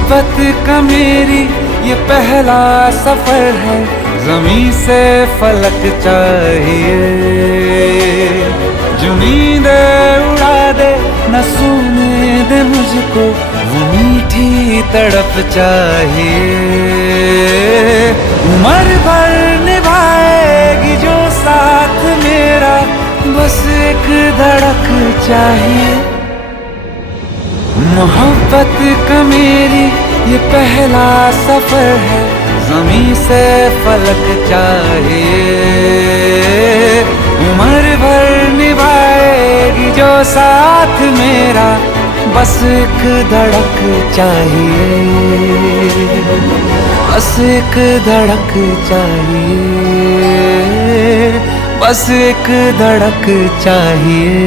मोहब्बत का मेरी ये पहला सफर है, ज़मीं से फलक चाहिए। जो नींदें उड़ा दे न सोने दे मुझको, वो मीठी तड़प चाहिए। उम्र भर निभाएगी जो साथ मेरा, बस एक धड़क चाहिए। मोहब्बत का मेरी ये पहला सफर है, ज़मीं से फलक चाहिए। उम्र भर निभाएगी जो साथ मेरा, बस एक धड़क चाहिए, बस एक धड़क चाहिए, बस एक धड़क चाहिए।